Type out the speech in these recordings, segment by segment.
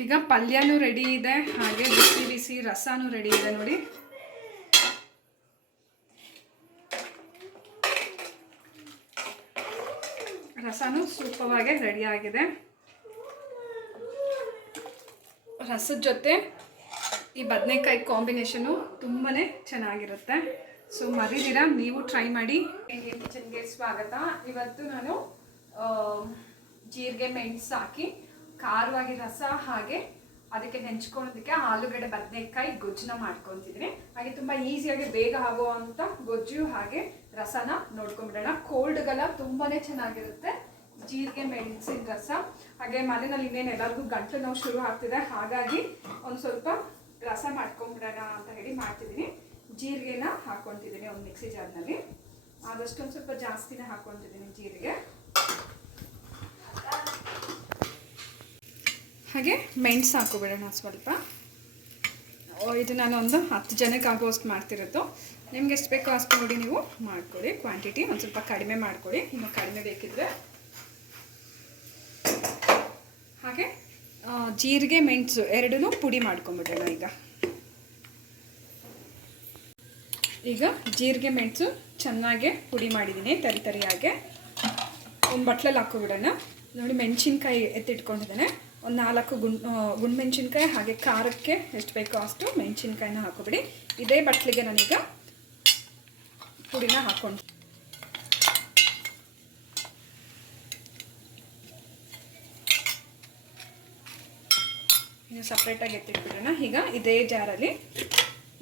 ಈಗ ಪಲ್ಯನೂ ರೆಡಿ ಇದೆ, ಹಾಗೆ ಬಿಸಿ ಬಿಸಿ ರಸನೂ ರೆಡಿ ಇದೆ ನೋಡಿ. ರಸನೂ ಸೂಪವಾಗಿ ರೆಡಿ ಆಗಿದೆ. ರಸದ ಜೊತೆ ಈ ಬದನೆಕಾಯಿ ಕಾಂಬಿನೇಷನು ತುಂಬಾ ಚೆನ್ನಾಗಿರುತ್ತೆ. ಸೊ ಮರಿದಿರ, ನೀವು ಟ್ರೈ ಮಾಡಿ. ಕಿಚನ್ಗೆ ಸ್ವಾಗತ. ಇವತ್ತು ನಾನು ಜೀರಿಗೆ ಮೆಣಸು ಹಾಕಿ ಖಾರವಾಗಿ ರಸ ಹಾಗೆ ಅದಕ್ಕೆ ಹೆಂಚ್ಕೊಳ್ಳೋದಕ್ಕೆ ಆಲೂಗಡ್ಡೆ ಬದನೆಕಾಯಿ ಗೊಜ್ಜನ್ನ ಮಾಡ್ಕೊತಿದ್ದೀನಿ ಹಾಗೆ ತುಂಬ ಈಸಿಯಾಗಿ ಬೇಗ ಆಗುವಂಥ ಗೊಜ್ಜು ಹಾಗೆ ರಸನ ನೋಡ್ಕೊಂಡ್ಬಿಡೋಣ ಕೋಲ್ಡ್ಗೆಲ್ಲ ತುಂಬಾ ಚೆನ್ನಾಗಿರುತ್ತೆ. ಜೀರಿಗೆ, ಮೆಣಸಿನ ರಸ. ಹಾಗೆ ಮನೆಯಲ್ಲಿ ಇನ್ನೇನು ಎಲ್ಲರಿಗೂ ಗಂಟಲು ನೋವು ಶುರು ಆಗ್ತಿದೆ. ಹಾಗಾಗಿ ಒಂದು ಸ್ವಲ್ಪ ರಸ ಮಾಡ್ಕೊಂಬಿಡೋಣ ಅಂತ ಹೇಳಿ ಮಾಡ್ತಿದ್ದೀನಿ ಜೀರಿಗೆನ ಹಾಕ್ಕೊತಿದ್ದೀನಿ ಒಂದು ಮಿಕ್ಸಿ ಜಾರ್ನಲ್ಲಿ. ಆದಷ್ಟು ಒಂದು ಸ್ವಲ್ಪ ಜಾಸ್ತಿನೇ ಹಾಕ್ಕೊತಿದ್ದೀನಿ ಜೀರಿಗೆ. ಹಾಗೆ ಮೆಣಸು ಹಾಕೋಬಿಡೋಣ ಸ್ವಲ್ಪ. ಇದು ನಾನು ಒಂದು ಹತ್ತು ಜನಕ್ಕೆ ಆಗೋಷ್ಟು ಮಾಡ್ತಿರೋದು. ನಿಮ್ಗೆ ಎಷ್ಟು ಬೇಕೋ ಅಷ್ಟು ನೋಡಿ ನೀವು ಮಾಡ್ಕೊಳ್ಳಿ ಕ್ವಾಂಟಿಟಿ ಒಂದು ಸ್ವಲ್ಪ ಕಡಿಮೆ ಮಾಡ್ಕೊಳ್ಳಿ ಇನ್ನೂ ಕಡಿಮೆ ಬೇಕಿದ್ರೆ. ಹಾಗೆ ಜೀರಿಗೆ, ಮೆಣಸು ಎರಡೂ ಪುಡಿ ಮಾಡ್ಕೊಂಬಿಡೋಣ ಈಗ. ಈಗ ಜೀರಿಗೆ, ಮೆಣಸು ಚೆನ್ನಾಗೆ ಪುಡಿ ಮಾಡಿದ್ದೀನಿ, ತರಿ ತರಿಯಾಗೆ. ಒಂದು ಬಟ್ಲಲ್ಲಿ ಹಾಕೋಬಿಡೋಣ ನೋಡಿ, ಮೆಣಸಿನ್ಕಾಯಿ ಎತ್ತಿಟ್ಕೊಂಡಿದ್ದಾನೆ. ಒಂದು ನಾಲ್ಕು ಗುಂಡ್ ಮೆಣಸಿನ್ಕಾಯಿ ಹಾಗೆ ಖಾರಕ್ಕೆ ಎಷ್ಟು ಬೇಕೋ ಅಷ್ಟು ಮೆಣಸಿನ್ಕಾಯಿನ ಹಾಕೋಬಿಡಿ. ಇದೇ ಬಟ್ಲಿಗೆ ನಾನೀಗ ಪುಡಿನ ಹಾಕೊಂಡು ಇನ್ನು ಸಪ್ರೇಟಾಗಿ ಎತ್ತಿಟ್ಬಿಡೋಣ. ಈಗ ಇದೇ ಜಾರಲ್ಲಿ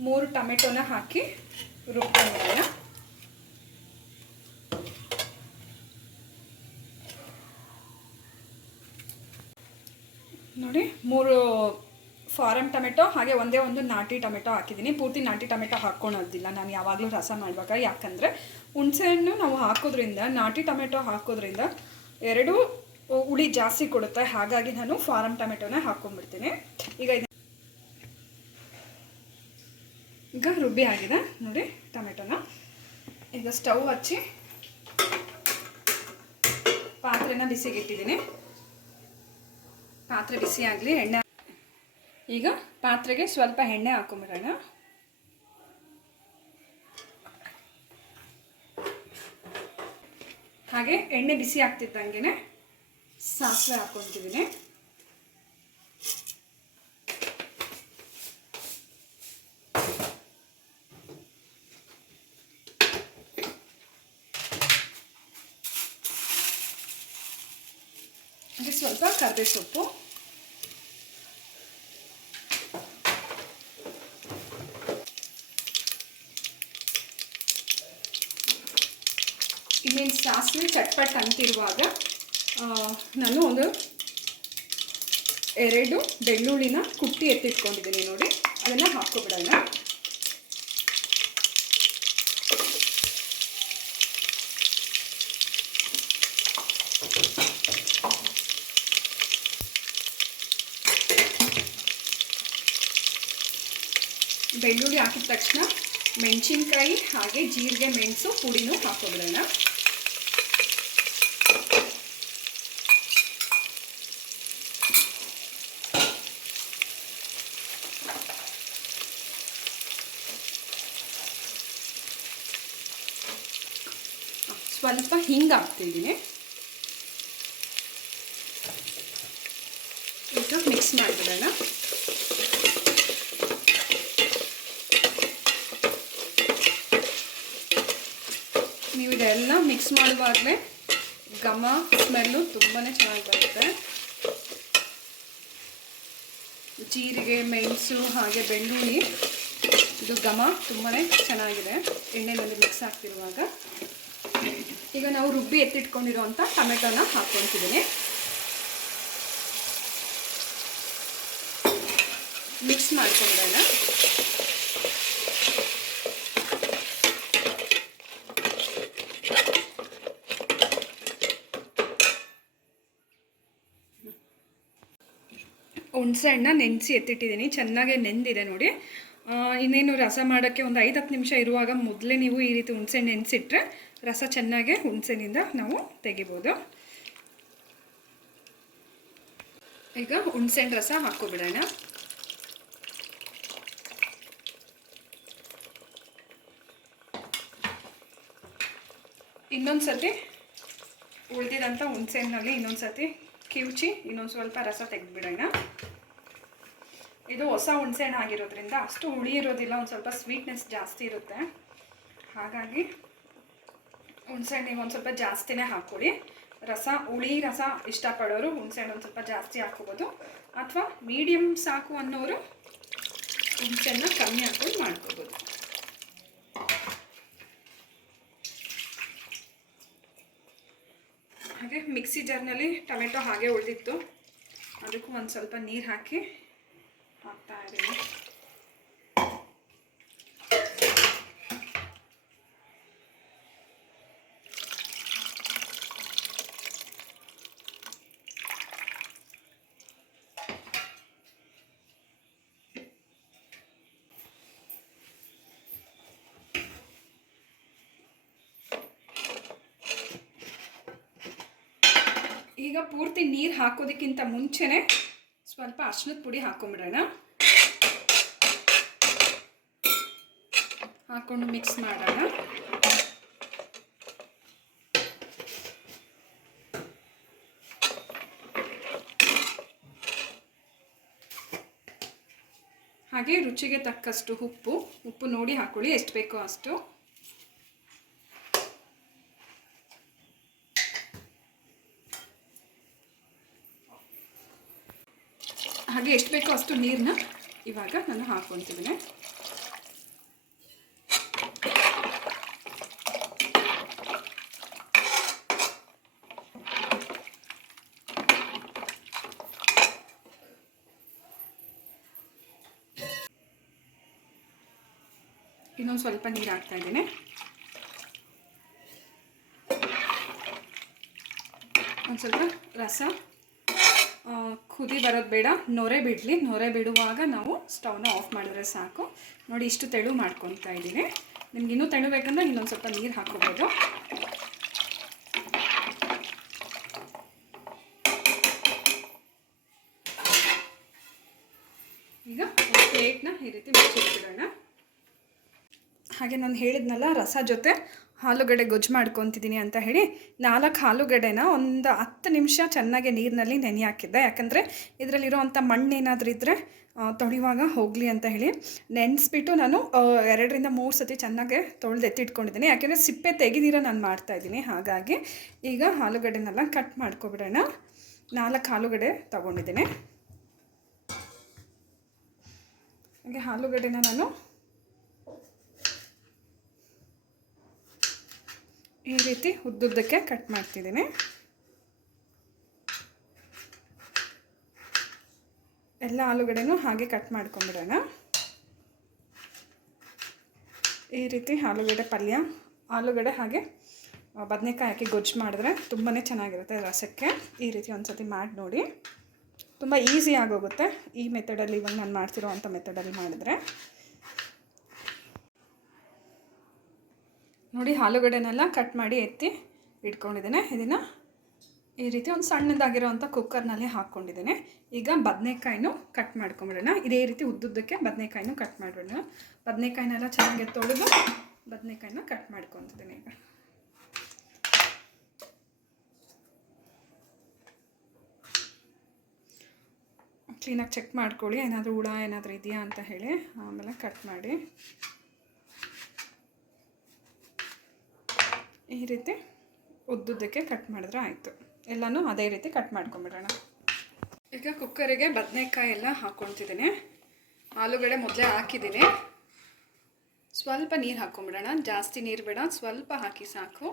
ಮೂರು ಟೊಮೆಟೊನ ಹಾಕಿ ರುಬ್ಕೊಂಡ್ಬಿಡೋಣ ನೋಡಿ, ಮೂರು ಫಾರಮ್ ಟೊಮೆಟೊ, ಹಾಗೆ ಒಂದೇ ಒಂದು ನಾಟಿ ಟೊಮೆಟೊ ಹಾಕಿದ್ದೀನಿ. ಪೂರ್ತಿ ನಾಟಿ ಟೊಮೆಟೊ ಹಾಕ್ಕೊಳೋದಿಲ್ಲ. ನಾನು ಯಾವಾಗಲೂ ರಸ ಮಾಡುವಾಗ ಯಾಕಂದರೆ ಹುಣಸೆಹಣ್ಣು ನಾವು ಹಾಕೋದ್ರಿಂದ, ನಾಟಿ ಟೊಮೆಟೊ ಹಾಕೋದ್ರಿಂದ ಎರಡು ಹುಳಿ ಜಾಸ್ತಿ ಕೊಡುತ್ತೆ. ಹಾಗಾಗಿ ನಾನು ಫಾರಮ್ ಟೊಮೆಟೊನ ಹಾಕ್ಕೊಂಡ್ಬಿಡ್ತೀನಿ. ಈಗ ಇದು ಈಗ ರುಬ್ಬಿ ಆಗಿದೆ. ನೋಡಿ, ಟೊಮೆಟೊನ. ಈಗ ಸ್ಟವ್ ಹಚ್ಚಿ ಪಾತ್ರೆನ ಬಿಸಿಗಿಟ್ಟಿದ್ದೀನಿ. ಪಾತ್ರೆ ಬಿಸಿ ಆಗಲಿ, ಎಣ್ಣೆ ಈಗ ಪಾತ್ರೆಗೆ ಸ್ವಲ್ಪ ಎಣ್ಣೆ ಹಾಕೊಂಬಿಡೋಣ. ಹಾಗೆ ಎಣ್ಣೆ ಬಿಸಿ ಆಗ್ತಿದ್ದಂಗೆ ಸಾಸಿವೆ ಹಾಕ್ಕೊತಿದ್ದೀನಿ ಹಾಗೆ ಸ್ವಲ್ಪ ಕರ್ಬೇ ಸೊಪ್ಪು. ಇನ್ನೇನು ಸಾಸಿವೆ ಚಟ್ಪಟ್ ಅಂತಿರುವಾಗ ನಾನು ಒಂದು ಎರಡು ಬೆಳ್ಳುಳ್ಳಿನ ಕುಟ್ಟಿ ಎತ್ತಿಟ್ಕೊಂಡಿದ್ದೀನಿ ನೋಡಿ. ಅದನ್ನು ಹಾಕ್ಕೊಬಿಡೋಣ. ಬೆಳ್ಳುಳ್ಳಿ ಹಾಕಿದ ತಕ್ಷಣ ಮೆಣಸಿನ್ಕಾಯಿ ಹಾಗೆ ಜೀರಿಗೆ, ಮೆಣಸು, ಪುಡಿನೂ ಹಾಕೋಬಿಡೋಣ ಸ್ವಲ್ಪ ಹಿಂಗೆ ಹಾಕ್ತಿದ್ದೀನಿ. ಈಗ ಮಿಕ್ಸ್ ಮಾಡಿಬಿಡೋಣ. ನೀವು ಇದೆಲ್ಲ ಮಿಕ್ಸ್ ಮಾಡುವಾಗಲೇ ಘಮ ಸ್ಮೆಲ್ಲು ತುಂಬಾ ಚೆನ್ನಾಗಿ ಬರುತ್ತೆ. ಜೀರಿಗೆ, ಮೆಣಸು, ಹಾಗೆ ಬೆಳ್ಳುಳ್ಳಿ, ಇದು ಘಮ ತುಂಬಾ ಚೆನ್ನಾಗಿದೆ. ಎಣ್ಣೆನಲ್ಲಿ ಮಿಕ್ಸ್ ಆಗ್ತಿರುವಾಗ. ಈಗ ನಾವು ರುಬ್ಬಿ ಎತ್ತಿಟ್ಕೊಂಡಿರುವಂಥ ಟೊಮೆಟೊನ ಹಾಕ್ಕೊತಿದ್ದೀನಿ ಮಿಕ್ಸ್ ಮಾಡ್ಕೊಂಡೋಣ ಹುಣಸೆ ಹಣ್ಣ ನೆನೆಸಿ ಎತ್ತಿಟ್ಟಿದ್ದೀನಿ. ಚೆನ್ನಾಗೆ ನೆಂದಿದೆ ನೋಡಿ. ಇನ್ನೇನು ರಸ ಮಾಡೋಕ್ಕೆ ಒಂದು ಐದು ಹತ್ತು ನಿಮಿಷ ಇರುವಾಗ ಮೊದಲೇ ನೀವು ಈ ರೀತಿ ಹುಣಸೆ ನೆನೆಸಿಟ್ರೆ ರಸ ಚೆನ್ನಾಗೆ ಹುಣಸೆನಿಂದ ನಾವು ತೆಗಿಬೋದು. ಈಗ ಹುಣ್ಸೆಹಣ್ಣು ರಸ ಹಾಕ್ಕೊಬಿಡೋಣ. ಇನ್ನೊಂದು ಸತಿ ಉಳಿದಿದಂಥ ಹುಣಸೆಹಣ್ಣಲ್ಲಿ ಇನ್ನೊಂದು ಸತಿ ಕಿವುಚಿ ಇನ್ನೊಂದು ಸ್ವಲ್ಪ ರಸ ತೆಗೆದ್ಬಿಡೋಣ. ಇದು ಹೊಸ ಹುಣ್ಸೆಹಣ್ಣು ಆಗಿರೋದ್ರಿಂದ ಅಷ್ಟು ಹುಳಿ ಇರೋದಿಲ್ಲ, ಒಂದು ಸ್ವಲ್ಪ ಸ್ವೀಟ್ನೆಸ್ ಜಾಸ್ತಿ ಇರುತ್ತೆ. ಹಾಗಾಗಿ ಹುಣ್ಸೆಹಣ್ಣಿಗೆ ಒಂದು ಸ್ವಲ್ಪ ಜಾಸ್ತಿನೇ ಹಾಕ್ಕೊಳ್ಳಿ ರಸ, ಹುಳಿ ರಸ ಇಷ್ಟಪಡೋರು ಹುಣ್ಸೆಹಣ್ಣು ಒಂದು ಸ್ವಲ್ಪ ಜಾಸ್ತಿ ಹಾಕೋಬೋದು ಅಥವಾ ಮೀಡಿಯಮ್ ಸಾಕು ಅನ್ನೋರು ಹುಣ್ಸೆಹಣ್ಣು ಕಮ್ಮಿ ಹಾಕೊಂಡು ಮಾಡ್ಕೋಬೋದು. ಹಾಗೆ ಮಿಕ್ಸಿ ಜಾರ್ನಲ್ಲಿ ಟೊಮೆಟೊ ಹಾಗೆ ಉಳಿದಿತ್ತು. ಅದಕ್ಕೂ ಒಂದು ಸ್ವಲ್ಪ ನೀರು ಹಾಕಿ ಹಾಕ್ತಾ ಇದ್ದೀನಿ. ಈಗ ಪೂರ್ತಿ ನೀರು ಹಾಕೋದಕ್ಕಿಂತ ಮುಂಚೆನೆ ಸ್ವಲ್ಪ ಅರ್ಶಿನದ ಪುಡಿ ಹಾಕೊಂಬಿಡೋಣ ಹಾಕೊಂಡು ಮಿಕ್ಸ್ ಮಾಡೋಣ. ಹಾಗೆ ರುಚಿಗೆ ತಕ್ಕಷ್ಟು ಉಪ್ಪು ಉಪ್ಪು ನೋಡಿ ಹಾಕೊಳ್ಳಿ, ಎಷ್ಟು ಬೇಕೋ ಅಷ್ಟು. ಹಾಗೆ ಎಷ್ಟು ಬೇಕೋ ಅಷ್ಟು ನೀರನ್ನ ಇವಾಗ ನಾನು ಹಾಕ್ಕೊತಿದ್ದೀನಿ ಇನ್ನೊಂದು ಸ್ವಲ್ಪ ನೀರು ಹಾಕ್ತಾ ಇದ್ದೀನಿ. ಒಂದು ಸ್ವಲ್ಪ ರಸ. ಆ, ಕುದಿ ಬರೋದು ಬೇಡ, ನೊರೆ ಬಿಡಲಿ. ನೊರೆ ಬಿಡುವಾಗ ನಾವು ಸ್ಟವ್ನ ಆಫ್ ಮಾಡಿದ್ರೆ ಸಾಕು. ನೋಡಿ, ಇಷ್ಟು ತೆಳು ಮಾಡ್ಕೊತಾ ಇದ್ದೀನಿ. ನಿಮ್ಗೆ ಇನ್ನೂ ತೆಳು ಬೇಕಂದ್ರೆ ಇನ್ನೊಂದು ಸ್ವಲ್ಪ ನೀರು ಹಾಕೋಬೋದು ಈಗ ಪ್ಲೇಟ್ನ ಈ ರೀತಿ ಮುಚ್ಚಿಟ್ಬಿಡೋಣ. ಹಾಗೆ ನಾನು ಹೇಳಿದ್ನಲ್ಲ, ರಸ ಜೊತೆ ಆಲೂಗಡ್ಡೆ ಗೊಜ್ಜು ಮಾಡ್ಕೊತಿದ್ದೀನಿ ಅಂತ ಹೇಳಿ ನಾಲ್ಕು ಆಲೂಗಡ್ಡೆನ ಒಂದು ಹತ್ತು ನಿಮಿಷ ಚೆನ್ನಾಗಿ ನೀರಿನಲ್ಲಿ ನೆನೆ ಹಾಕಿದ್ದೆ ಯಾಕಂದರೆ ಇದರಲ್ಲಿರೋವಂಥ ಮಣ್ಣು ಏನಾದರೂ ಇದ್ದರೆ ತೊಳೆಯುವಾಗ ಹೋಗಲಿ ಅಂತ ಹೇಳಿ ನೆನೆಸ್ಬಿಟ್ಟು ನಾನು ಎರಡರಿಂದ ಮೂರು ಸತಿ ಚೆನ್ನಾಗಿ ತೊಳೆದು ಎತ್ತಿಟ್ಕೊಂಡಿದ್ದೀನಿ. ಯಾಕೆಂದರೆ ಸಿಪ್ಪೆ ತೆಗೆದಿರೋ ನಾನು ಮಾಡ್ತಾಯಿದ್ದೀನಿ ಹಾಗಾಗಿ ಈಗ ಆಲೂಗಡ್ಡೆನೆಲ್ಲ ಕಟ್ ಮಾಡ್ಕೊಬಿಡೋಣ. ನಾಲ್ಕು ಆಲೂಗಡ್ಡೆ ತೊಗೊಂಡಿದ್ದೀನಿ. ಹಾಗೆ ಆಲೂಗಡ್ಡೆನ ನಾನು ಈ ರೀತಿ ಉದ್ದುದ್ದಕ್ಕೆ ಕಟ್ ಮಾಡ್ತಿದ್ದೀನಿ. ಎಲ್ಲ ಆಲೂಗಡೆನೂ ಹಾಗೆ ಕಟ್ ಮಾಡ್ಕೊಂಬಿಡೋಣ. ಈ ರೀತಿ ಆಲೂಗಡ್ಡೆ ಪಲ್ಯ, ಆಲೂಗಡ್ಡೆ ಹಾಗೆ ಬದನೆಕಾಯಿ ಹಾಕಿ ಗೊಜ್ಜು ಮಾಡಿದ್ರೆ ತುಂಬಾ ಚೆನ್ನಾಗಿರುತ್ತೆ ರಸಕ್ಕೆ. ಈ ರೀತಿ ಒಂದು ಸತಿ ಮಾಡಿ ನೋಡಿ. ತುಂಬ ಈಸಿ ಆಗೋಗುತ್ತೆ ಈ ಮೆಥಡಲ್ಲಿ ಇವಾಗ ನಾನು ಮಾಡ್ತಿರೋ ಅಂಥ ಮೆಥಡಲ್ಲಿ ಮಾಡಿದ್ರೆ. ನೋಡಿ ಆಲೂಗಡ್ಡೆನೆಲ್ಲ ಕಟ್ ಮಾಡಿ ಎತ್ತಿ ಇಟ್ಕೊಂಡಿದ್ದೇನೆ. ಇದನ್ನು ಈ ರೀತಿ ಒಂದು ಸಣ್ಣದಾಗಿರೋವಂಥ ಕುಕ್ಕರ್ನಲ್ಲಿ ಹಾಕ್ಕೊಂಡಿದ್ದೇನೆ. ಈಗ ಬದನೆಕಾಯಿನೂ ಕಟ್ ಮಾಡ್ಕೊಂಬಿಡೋಣ. ಇದೇ ರೀತಿ ಉದ್ದುದ್ದಕ್ಕೆ ಬದನೆಕಾಯಿನೂ ಕಟ್ ಮಾಡಿಬಿಡೋಣ. ಬದನೆಕಾಯಿನೆಲ್ಲ ಚೆನ್ನಾಗಿ ತೊಳೆದು ಬದನೆಕಾಯಿನ ಕಟ್ ಮಾಡ್ಕೊತಿದ್ದೀನಿ ಈಗ. ಕ್ಲೀನಾಗಿ ಚೆಕ್ ಮಾಡ್ಕೊಳ್ಳಿ. ಏನಾದರೂ ಹುಳ ಏನಾದರೂ ಇದೆಯಾ ಅಂತ ಹೇಳಿ ಆಮೇಲೆ ಕಟ್ ಮಾಡಿ. ಈ ರೀತಿ ಉದ್ದುದ್ದಕ್ಕೆ ಕಟ್ ಮಾಡಿದ್ರೆ ಆಯಿತು. ಎಲ್ಲನೂ ಅದೇ ರೀತಿ ಕಟ್ ಮಾಡ್ಕೊಂಬಿಡೋಣ. ಈಗ ಕುಕ್ಕರಿಗೆ ಬದನೆಕಾಯಿ ಎಲ್ಲ ಹಾಕ್ಕೊಳ್ತಿದ್ದೀನಿ ಆಲೂಗಡೆ ಮೊದಲೇ ಹಾಕಿದ್ದೀನಿ. ಸ್ವಲ್ಪ ನೀರು ಹಾಕ್ಕೊಂಬಿಡೋಣ ಜಾಸ್ತಿ ನೀರು ಬೇಡ, ಸ್ವಲ್ಪ ಹಾಕಿ ಸಾಕು.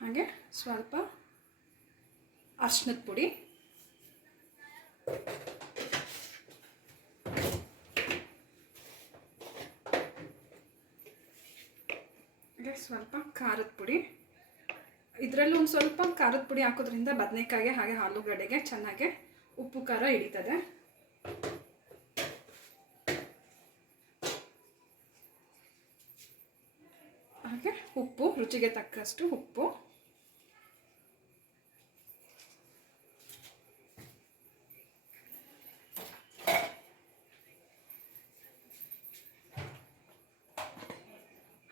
ಹಾಗೆ ಸ್ವಲ್ಪ ಅರ್ಶಿನದ ಪುಡಿ. ಹಾಗೆ ಸ್ವಲ್ಪ ಖಾರದ ಪುಡಿ. ಇದರಲ್ಲೂ ಒಂದು ಸ್ವಲ್ಪ ಖಾರದ ಪುಡಿ ಹಾಕೋದ್ರಿಂದ ಬದನೆಕಾಯಿಗೆ ಹಾಗೆ ಆಲೂಗಡ್ಡೆಗೆ ಚೆನ್ನಾಗಿ ಉಪ್ಪು, ಖಾರ ಹಿಡಿತದೆ. ಹಾಗೆ ಉಪ್ಪು, ರುಚಿಗೆ ತಕ್ಕಷ್ಟು ಉಪ್ಪು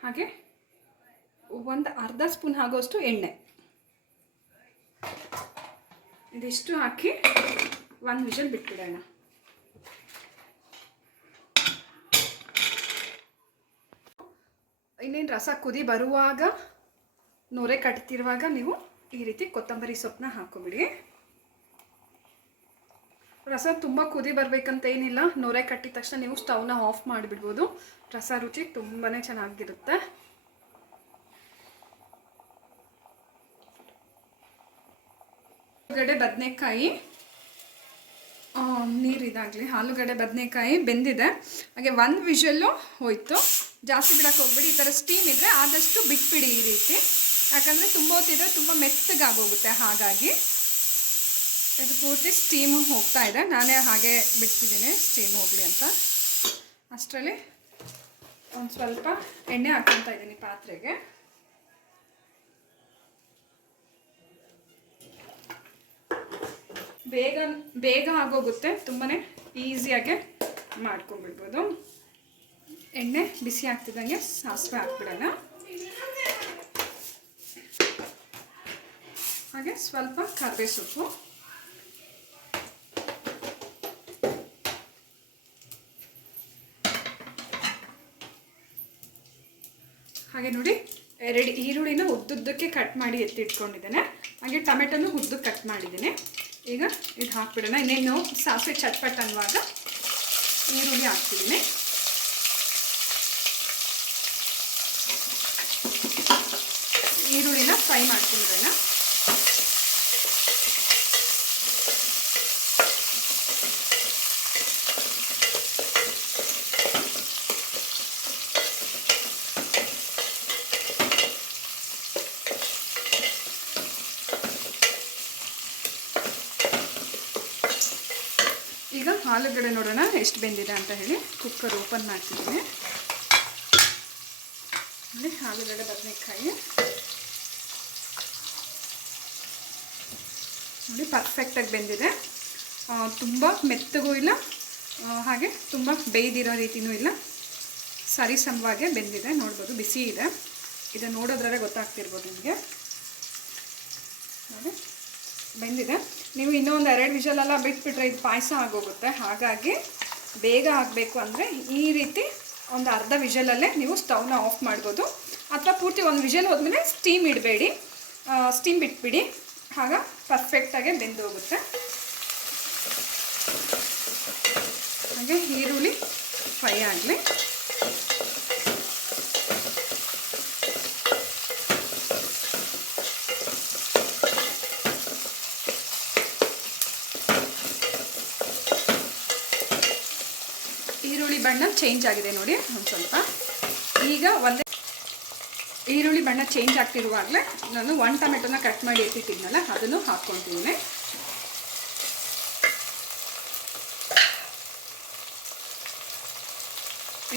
ಹಾಗೆ ಒಂದು ಸ್ಪೂನ್ ಆಗೋಷ್ಟು ಎಣ್ಣೆ. ಇದಿಷ್ಟು ಹಾಕಿ ಒಂದು ವಿಷಲ್ ಬಿಟ್ಬಿಡೋಣ. ಇನ್ನೇನು ರಸ ಕುದಿ ಬರುವಾಗ ನೊರೆ ಕಟ್ತಿರುವಾಗ ನೀವು ಈ ರೀತಿ ಕೊತ್ತಂಬರಿ ಸೊಪ್ಪನ್ನ ಹಾಕೋಬಿಡಿ. ರಸ ತುಂಬ ಕುದಿ ಬರಬೇಕಂತ ಏನಿಲ್ಲ, ನೊರೆ ಕಟ್ಟಿದ ತಕ್ಷಣ ನೀವು ಸ್ಟವ್ನ ಆಫ್ ಮಾಡಿಬಿಡ್ಬೋದು. ರಸ ರುಚಿ ತುಂಬಾ ಚೆನ್ನಾಗಿರುತ್ತೆ. ಆಲೂಗಡ್ಡೆ ಬದನೆಕಾಯಿ ನೀರಿದಾಗಲಿ, ಆಲೂಗಡ್ಡೆ ಬದನೆಕಾಯಿ ಬೆಂದಿದೆ. ಹಾಗೆ ಒಂದು ವಿಷಲ್ಲು ಹೋಯಿತು. ಜಾಸ್ತಿ ಬಿಡಕ್ಕೆ ಹೋಗ್ಬಿಡಿ, ಈ ಥರ ಸ್ಟೀಮ್ ಇದ್ದರೆ ಆದಷ್ಟು ಬಿಟ್ಬಿಡಿ ಈ ರೀತಿ. ಯಾಕಂದರೆ ತುಂಬ ಹೊತ್ತಿದ್ರೆ ತುಂಬ ಮೆತ್ತಗಾಗೋಗುತ್ತೆ ಹಾಗಾಗಿ. ಇದು ಪೂರ್ತಿ ಸ್ಟೀಮು ಹೋಗ್ತಾ ಇದೆ. ನಾನೇ ಹಾಗೆ ಬಿಡ್ತಿದ್ದೀನಿ ಸ್ಟೀಮ್ ಹೋಗಲಿ ಅಂತ. ಅಷ್ಟರಲ್ಲಿ ಒಂದು ಸ್ವಲ್ಪ ಎಣ್ಣೆ ಹಾಕ್ಕೊತಾ ಇದ್ದೀನಿ ಪಾತ್ರೆಗೆ. ಬೇಗ ಬೇಗ ಆಗೋಗುತ್ತೆ. ತುಂಬಾ ಈಸಿಯಾಗೆ ಮಾಡ್ಕೊಂಡ್ಬಿಡ್ಬೋದು. ಎಣ್ಣೆ ಬಿಸಿ ಆಗ್ತಿದ್ದಂಗೆ ಸಾಸಿವೆ ಹಾಕ್ಬಿಡೋಣ. ಹಾಗೆ ಸ್ವಲ್ಪ ಕರ್ಬೇ ಸೊಪ್ಪು. ಹಾಗೆ ನೋಡಿ, ಎರಡು ಈರುಳ್ಳಿನ ಉದ್ದುದ್ದಕ್ಕೆ ಕಟ್ ಮಾಡಿ ಎತ್ತಿಟ್ಕೊಂಡಿದ್ದೇನೆ. ಹಾಗೆ ಟೊಮೆಟೊನು ಉದ್ದಕ್ಕೆ ಕಟ್ ಮಾಡಿದ್ದೇನೆ. ಈಗ ಇದು ಹಾಕ್ಬಿಡೋಣ. ಇನ್ನೇನು ಸಾಸಿವೆ ಚಟ್ಪಟ್ ಅನ್ನುವಾಗ ಈರುಳ್ಳಿ ಹಾಕ್ತಿದ್ದೀನಿ ಈರುಳ್ಳಿನ ಫ್ರೈ ಮಾಡ್ಕೊಂಡಿರೋಣ ಈಗ ಆಲೂಗಡ್ಡೆ ನೋಡೋಣ ಎಷ್ಟು ಬೆಂದಿದೆ ಅಂತ ಹೇಳಿ ಕುಕ್ಕರ್ ಓಪನ್ ಮಾಡ್ತಿದ್ದೀನಿ. ಇಲ್ಲಿ ಆಲೂಗಡ್ಡೆ ಬದನೆಕಾಯಿ. ನೋಡಿ ಪರ್ಫೆಕ್ಟಾಗಿ ಬೆಂದಿದೆ. ತುಂಬ ಮೆತ್ತಗೂ ಇಲ್ಲ ಹಾಗೆ ತುಂಬ ಬೇಯ್ದಿರೋ ರೀತಿಯೂ ಇಲ್ಲ. ಸರಿ ಸಮವಾಗೆ ಬೆಂದಿದೆ, ನೋಡ್ಬೋದು, ಬಿಸಿ ಇದೆ. ಇದು ನೋಡೋದ್ರಲ್ಲೇ ಗೊತ್ತಾಗ್ತಿರ್ಬೋದು ನಿಮಗೆ. ನೋಡಿ, ಬೆಂದಿದೆ. ನೀವು ಇನ್ನೊಂದು ಎರಡು ವಿಷಲೆಲ್ಲ ಬಿಟ್ಬಿಟ್ರೆ ಇದು ಪಾಯಸ ಆಗೋಗುತ್ತೆ. ಹಾಗಾಗಿ ಬೇಗ ಆಗಬೇಕು ಅಂದರೆ ಈ ರೀತಿ ಒಂದು ಅರ್ಧ ವಿಷಲಲ್ಲೇ ನೀವು ಸ್ಟವ್ನ ಆಫ್ ಮಾಡ್ಬೋದು. ಅಥವಾ ಪೂರ್ತಿ ಒಂದು ವಿಷಲ್ ಹೋದ್ಮೇಲೆ ಸ್ಟೀಮ್ ಇಡಬೇಡಿ. ಸ್ಟೀಮ್ ಬಿಟ್ಬಿಡಿ. ಆಗ ಪರ್ಫೆಕ್ಟಾಗಿ ಬೆಂದು ಹೋಗುತ್ತೆ. ಹಾಗೆ ಈರುಳ್ಳಿ ಫ್ರೈ ಆಗಲಿ. ಈರುಳ್ಳಿ ಬಣ್ಣ ಚೇಂಜ್ ಆಗಿದೆ ನೋಡಿ, ಒಂದು ಸ್ವಲ್ಪ. ಈಗ ಒಂದೇ ಈರುಳ್ಳಿ ಬಣ್ಣ ಚೇಂಜ್ ಆಗ್ತಿರುವಾಗಲೇ ನಾನು ಒನ್ ಟೊಮೆಟೊನ ಕಟ್ ಮಾಡಿ ಎತ್ತಿಟ್ಟಿದ್ನಲ್ಲ, ಅದನ್ನು ಹಾಕ್ಕೊತಿದ್ದೀನಿ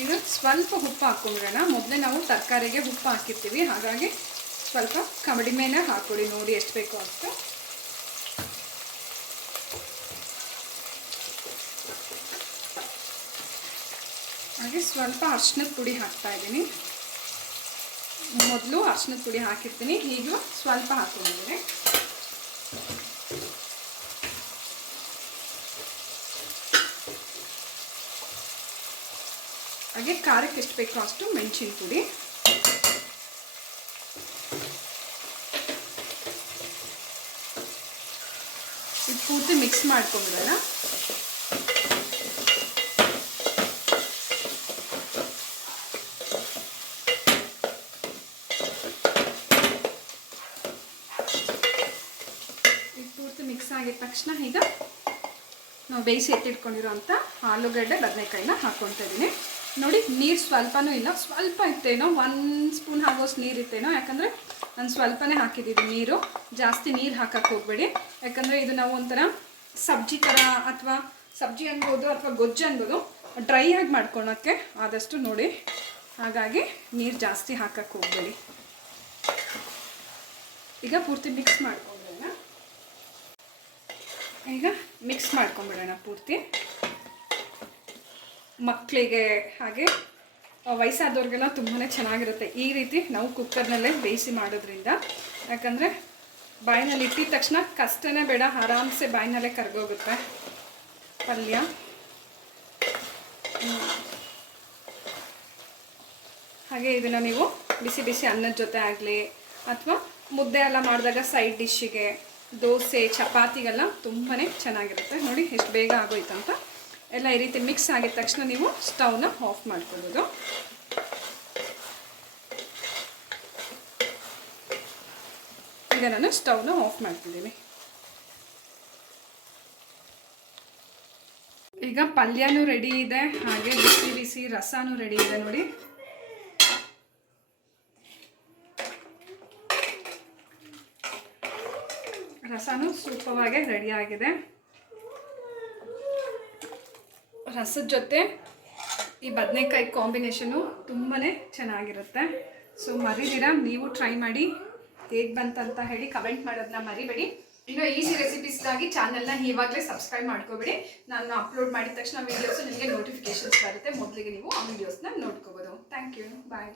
ಈಗ ಸ್ವಲ್ಪ ಉಪ್ಪು ಹಾಕ್ಕೊಂಡ್ರಣ, ಮೊದಲೇ ನಾವು ತರಕಾರಿಗೆ ಉಪ್ಪು ಹಾಕಿರ್ತೀವಿ, ಹಾಗಾಗಿ ಸ್ವಲ್ಪ ಕಡಿಮೆನೇ ಹಾಕ್ಕೊಳ್ಳಿ ನೋಡಿ ಎಷ್ಟು ಬೇಕು ಅಷ್ಟು. ಹಾಗೆ ಸ್ವಲ್ಪ ಅರ್ಶಿನದ ಪುಡಿ ಹಾಕ್ತಾ ಇದ್ದೀನಿ. ಮೊದಲು ಅರ್ಶಿನದ ಪುಡಿ ಹಾಕಿರ್ತೀನಿ. ಈಗ ಸ್ವಲ್ಪ ಹಾಕೊಂಡಿದ್ದೀನಿ ಹಾಗೆ ಖಾರಕ್ಕೆ ಎಷ್ಟು ಬೇಕೋ ಅಷ್ಟು ಮೆಣಸಿನ ಪುಡಿ. ಇದು ಪೂರ್ತಿ ಮಿಕ್ಸ್ ಮಾಡ್ಕೊಂಡ್ಬಿಡೋಣ ಇದು ಪೂರ್ತಿ ಮಿಕ್ಸ್ ಆಗಿದ ತಕ್ಷಣ ಈಗ ನಾವು ಬೇಯಿಸಿ ಎತ್ತಿಟ್ಕೊಂಡಿರೋಂಥ ಆಲೂಗಡ್ಡೆ, ಬದನೆಕಾಯಿನ ಹಾಕ್ಕೊತಾ ಇದ್ದೀನಿ. ನೋಡಿ, ನೀರು ಸ್ವಲ್ಪನೂ ಇಲ್ಲ. ಸ್ವಲ್ಪ ಇತ್ತೇನೋ ಒನ್ ಸ್ಪೂನ್ ಆಗೋಷ್ಟು ನೀರು ಇತ್ತೇನೋ, ಯಾಕಂದರೆ ನಾನು ಸ್ವಲ್ಪನೇ ಹಾಕಿದ್ದೀನಿ ನೀರು. ಜಾಸ್ತಿ ನೀರು ಹಾಕಕ್ಕೆ ಹೋಗಬೇಡಿ. ಯಾಕಂದರೆ ಇದು ನಾವು ಒಂಥರ ಸಬ್ಜಿ ಥರ ಅಥವಾ ಸಬ್ಜಿ ಅನ್ಬೋದು ಅಥವಾ ಗೊಜ್ಜು ಅನ್ಬೋದು, ಡ್ರೈ ಆಗಿ ಮಾಡ್ಕೊಳಕ್ಕೆ ಆದಷ್ಟು ನೋಡಿ. ಹಾಗಾಗಿ ನೀರು ಜಾಸ್ತಿ ಹಾಕಕ್ಕೆ ಹೋಗಬೇಡಿ. ಈಗ ಪೂರ್ತಿ ಮಿಕ್ಸ್ ಮಾಡ್ಕೊಂಬಿಡೋಣ ಈಗ ಮಿಕ್ಸ್ ಮಾಡ್ಕೊಂಬಿಡೋಣ ಪೂರ್ತಿ. ಮಕ್ಕಳಿಗೆ ಹಾಗೆ ವಯಸ್ಸಾದವ್ರಿಗೆಲ್ಲ ತುಂಬಾ ಚೆನ್ನಾಗಿರುತ್ತೆ. ಈ ರೀತಿ ನಾವು ಕುಕ್ಕರ್ನಲ್ಲೇ ಬೇಯಿಸಿ ಮಾಡೋದ್ರಿಂದ. ಯಾಕಂದರೆ ಬಾಯಿನಲ್ಲಿ ಇಟ್ಟಿದ ತಕ್ಷಣ ಕಷ್ಟನೇ ಬೇಡ, ಆರಾಮ್ಸೆ ಬಾಯಿನಲ್ಲೇ ಕರ್ಗೋಗುತ್ತೆ. ಪಲ್ಯ. ಹಾಗೆ ಇದನ್ನು ನೀವು ಬಿಸಿ ಬಿಸಿ ಅನ್ನದ ಜೊತೆ ಆಗಲಿ, ಅಥವಾ ಮುದ್ದೆ ಎಲ್ಲ ಮಾಡಿದಾಗ ಸೈಡ್ ಡಿಶ್ಶಿಗೆ ದೋಸೆ, ಚಪಾತಿಗೆಲ್ಲ ತುಂಬಾ ಚೆನ್ನಾಗಿರುತ್ತೆ. ನೋಡಿ, ಎಷ್ಟು ಬೇಗ ಆಗೋಯ್ತು ಅಂತ. ಎಲ್ಲ ಈ ರೀತಿ ಮಿಕ್ಸ್ ಆಗಿದ ತಕ್ಷಣ ನೀವು ಸ್ಟವ್ನ ಆಫ್ ಮಾಡ್ಕೊಳ್ಳೋದು ಈಗ ನಾನು ಸ್ಟವ್ನ ಆಫ್ ಮಾಡ್ತಿದ್ದೀನಿ. ಈಗ ಪಲ್ಯನೂ ರೆಡಿ ಇದೆ, ಹಾಗೆ ಬಿಸಿ ಬಿಸಿ ರಸನೂ ರೆಡಿ ಇದೆ ನೋಡಿ. ರಸನೂ ರೆಡಿ ಆಗಿದೆ. ರಸದ ಜೊತೆ ಈ ಬದನೆಕಾಯಿ ಕಾಂಬಿನೇಷನು ತುಂಬಾ ಚೆನ್ನಾಗಿರುತ್ತೆ. ಸೊ ಮರಿದಿರ, ನೀವು ಟ್ರೈ ಮಾಡಿ ಹೇಗೆ ಬಂತಂತ ಹೇಳಿ ಕಮೆಂಟ್ ಮಾಡೋದನ್ನ ಮರಿಬೇಡಿ. ಇನ್ನು ಈಸಿ ರೆಸಿಪೀಸ್ಗಾಗಿ ಚಾನಲ್ನ ಇವಾಗಲೇ ಸಬ್ಸ್ಕ್ರೈಬ್ ಮಾಡ್ಕೋಬೇಡಿ. ನಾನು ಅಪ್ಲೋಡ್ ಮಾಡಿದ ತಕ್ಷಣ ವೀಡಿಯೋಸು ನಿಮಗೆ ನೋಟಿಫಿಕೇಶನ್ಸ್ ಬರುತ್ತೆ. ಮೊದಲಿಗೆ ನೀವು ಆ ವೀಡಿಯೋಸ್ನ ನೋಡ್ಕೋಬೋದು. Thank you bye